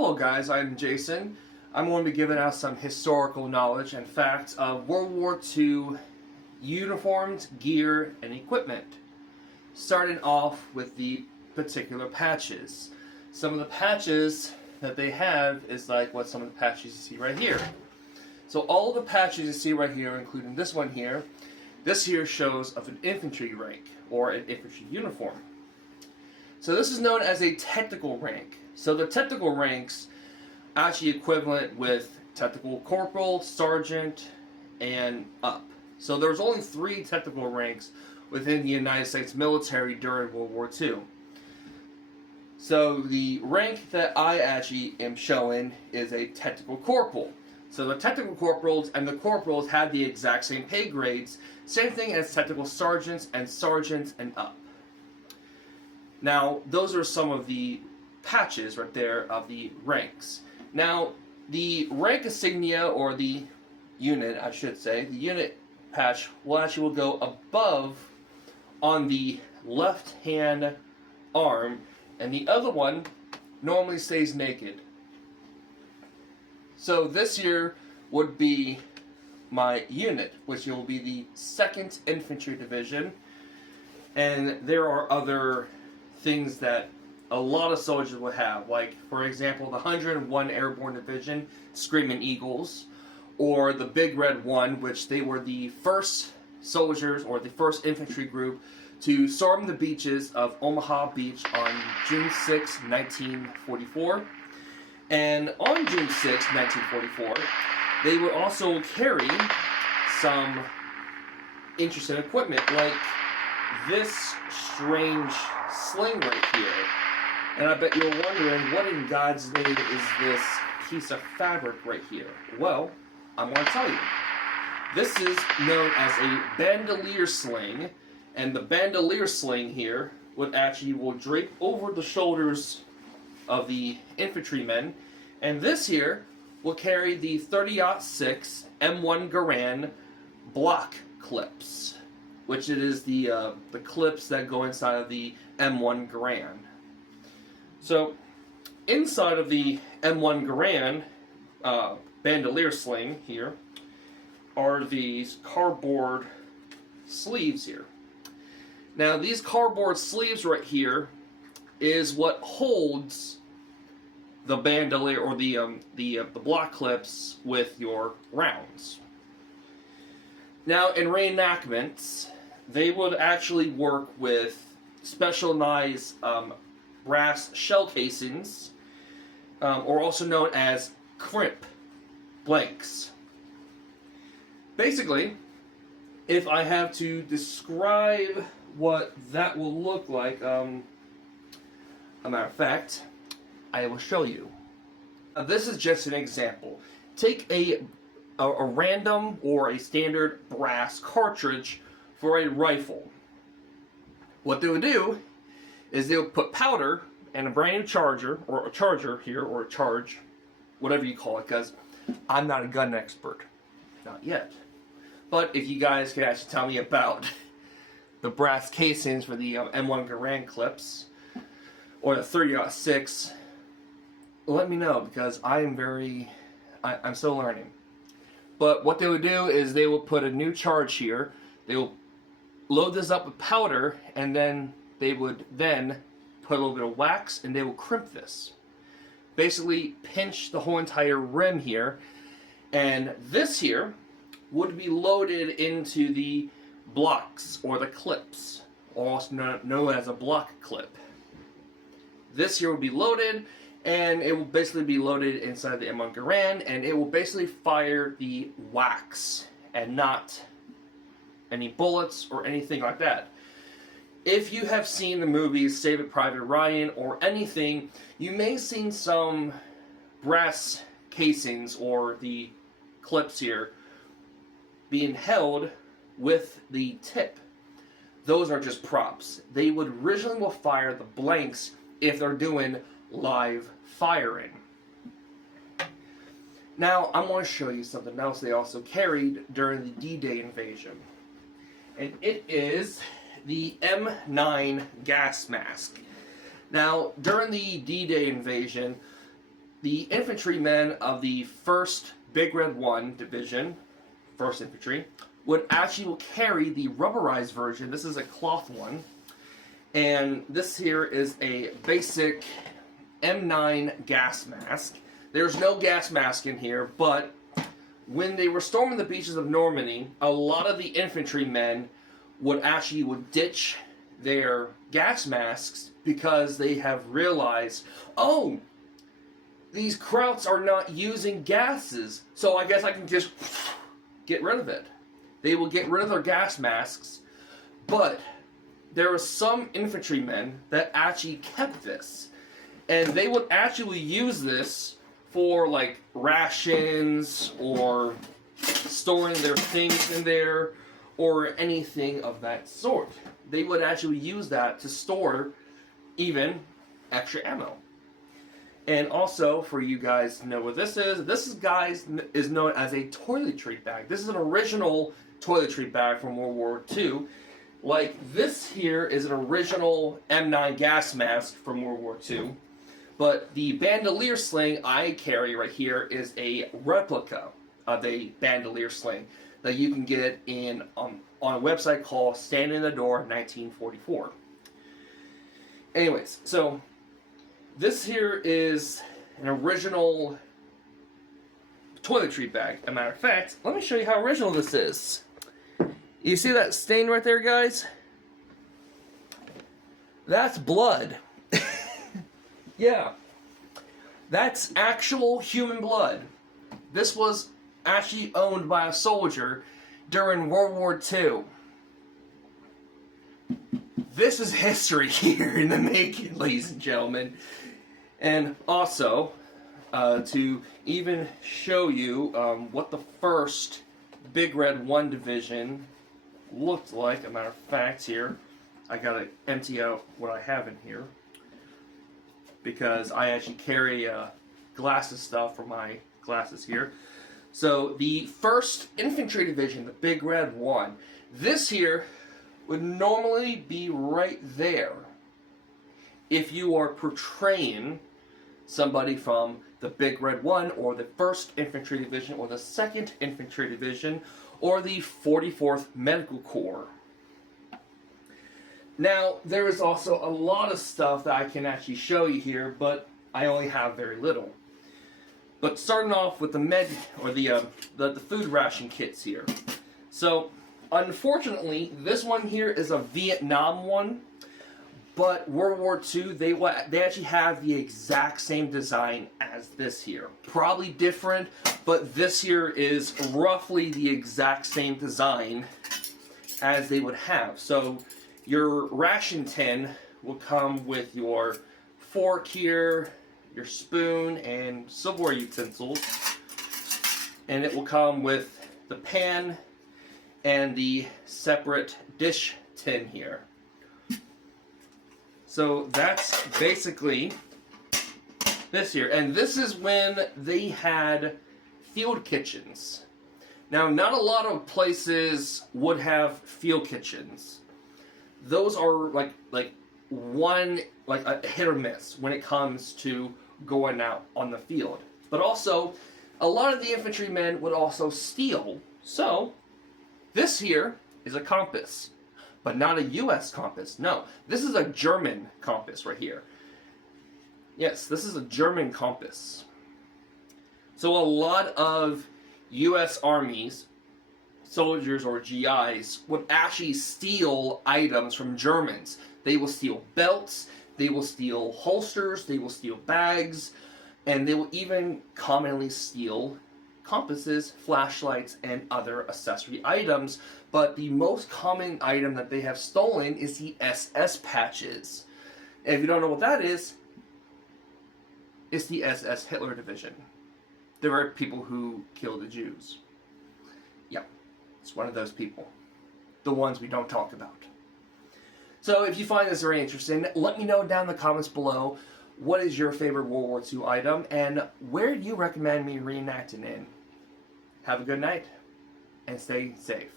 Hello guys, I'm Jason. I'm going to be giving out some historical knowledge and facts of World War II uniforms, gear, and equipment. Starting off with the particular patches. Some of the patches that they have is like what some of the patches you see right here. So all the patches you see right here, including this one here, this here shows of an infantry rank or an infantry uniform. So this is known as a technical rank. So the technical ranks actually equivalent with technical corporal, sergeant, and up. So there's only 3 technical ranks within the United States military during World War II. So the rank that I actually am showing is a technical corporal. So the technical corporals and the corporals have the exact same pay grades, same thing as technical sergeants and up. Now, those are some of the patches right there of the ranks. Now, the rank insignia, or the unit, I should say, the unit patch will go above on the left-hand arm, and the other one normally stays naked. So this here would be my unit, which will be the 2nd Infantry Division, and there are other things that a lot of soldiers would have, like, for example, the 101 Airborne Division, Screaming Eagles, or the Big Red One, which they were the first soldiers, or the first infantry group, to storm the beaches of Omaha Beach on June 6, 1944. And on June 6, 1944, they would also carry some interesting equipment, like this strange sling right here. And I bet you're wondering, what in God's name is this piece of fabric right here? Well, I'm going to tell you. This is known as a bandolier sling, and the bandolier sling here will drape over the shoulders of the infantrymen, and this here will carry the 30-06 M1 Garand block clips, which it is the clips that go inside of the M1 Garand. So, inside of the M1 Garand bandolier sling here are these cardboard sleeves here. Now, these cardboard sleeves right here is what holds the bandolier, or the block clips with your rounds. Now, in reenactments, they would actually work with specialized brass shell casings, or also known as crimp blanks. Basically, if I have to describe what that will look like, a matter of fact, I will show you. This is just an example. Take a random or a standard brass cartridge for a rifle. What they would do is they would put powder and a brand new charger, or a charger here, or a charge, whatever you call it, because I'm not a gun expert. Not yet. But if you guys could actually tell me about the brass casings for the M1 Garand clips, or the 30-06, let me know, because I'm still learning. But what they would do is they will put a new charge here, they will load this up with powder, and then they would put a little bit of wax, and they will crimp this. Basically pinch the whole entire rim here, and this here would be loaded into the blocks, or the clips, also known as a block clip. This here will be loaded, and it will basically be loaded inside the M1 Garand, and it will basically fire the wax, and not any bullets or anything like that. If you have seen the movies Saving Private Ryan or anything, you may have seen some brass casings, or the clips here, being held with the tip. Those are just props. They would originally will fire the blanks if they're doing live firing. Now, I'm going to show you something else they also carried during the D-Day invasion. And it is the M9 gas mask. Now, during the D-Day invasion, the infantrymen of the 1st Big Red 1 Division, 1st Infantry, would actually carry the rubberized version. This is a cloth one. And this here is a basic M9 gas mask. There's no gas mask in here, but when they were storming the beaches of Normandy, a lot of the infantrymen would ditch their gas masks because they have realized, oh, these Krauts are not using gases, so I guess I can just get rid of it. They will get rid of their gas masks, but there were some infantrymen that actually kept this, and they would actually use this for like rations or storing their things in there or anything of that sort. They would actually use that to store even extra ammo. And also, for you guys to know what this is, guys, is known as a toiletry bag. This is an original toiletry bag from World War II. Like, this here is an original M9 gas mask from World War II. But the bandolier sling I carry right here is a replica of a bandolier sling that you can get in on a website called Stand in the Door 1944. Anyways, so this here is an original toiletry bag. As a matter of fact, let me show you how original this is. You see that stain right there, guys? That's blood. Yeah. That's actual human blood. This was actually owned by a soldier during World War II. This is history here in the making, ladies and gentlemen. And also, to even show you what the 1st Big Red 1 Division looked like, a matter of fact here, I gotta empty out what I have in here, because I actually carry glasses stuff for my glasses here. So the 1st Infantry Division, the Big Red 1, this here would normally be right there if you are portraying somebody from the Big Red 1 or the 1st Infantry Division or the 2nd Infantry Division or the 44th Medical Corps. Now, there is also a lot of stuff that I can actually show you here, but I only have very little. But starting off with the the food ration kits here. So, unfortunately, this one here is a Vietnam one, but World War II, they actually have the exact same design as this here. Probably different, but this here is roughly the exact same design as they would have. So, your ration tin will come with your fork here, your spoon, and silverware utensils. And it will come with the pan and the separate dish tin here. So that's basically this here. And this is when they had field kitchens. Now, not a lot of places would have field kitchens. Those are like a hit or miss when it comes to going out on the field. But also, a lot of the infantrymen would also steal. So, this here is a compass, but not a U.S. compass. No, this is a German compass right here. Yes, this is a German compass. So a lot of U.S. armies, soldiers or GIs, would actually steal items from Germans. They will steal belts, they will steal holsters, they will steal bags, and they will even commonly steal compasses, flashlights, and other accessory items. But the most common item that they have stolen is the SS patches. And if you don't know what that is, it's the SS Hitler Division. There are people who kill the Jews. Yep, it's one of those people. The ones we don't talk about. So if you find this very interesting, let me know down in the comments below what is your favorite World War II item and where do you recommend me reenacting in. Have a good night and stay safe.